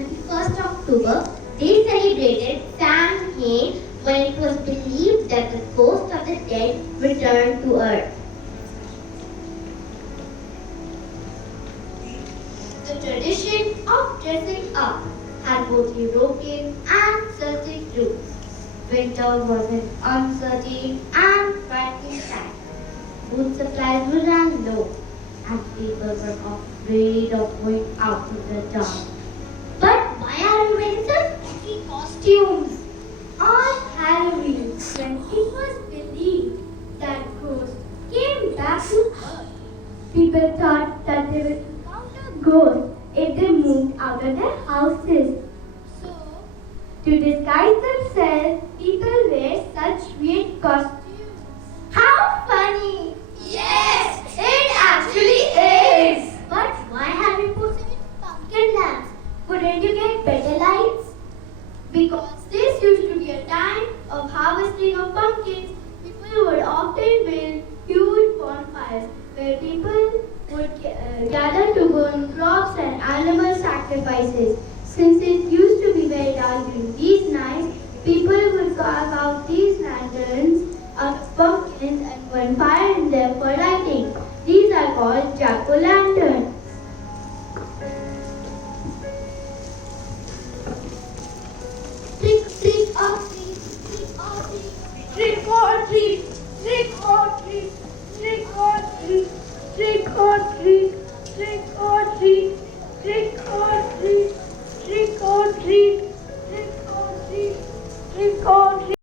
31st October, they celebrated Samhain when it was believed that the ghosts of the dead returned to earth. The tradition of dressing up had both European and Celtic roots. Winter was an uncertain and frightening time. Food supplies were run low, and people were afraid of going out in the dark. But why are we wearing such pretty costumes? On Halloween, when it was believed that ghosts came back to earth, people thought that they would encounter ghosts if they moved out of their houses. So, to disguise themselves, people wear such weird costumes. How funny! Yes, it actually is! But why have you put it in pumpkin lamps? Couldn't you get better lights? Because this used to be a time of harvesting of pumpkins, people would often build huge bonfires where people would gather to burn crops and animal sacrifices. Since it used to be very dark during these nights, people would carve out these lanterns out of pumpkins and burn fire in them for lighting. These are called jack-o'-lanterns.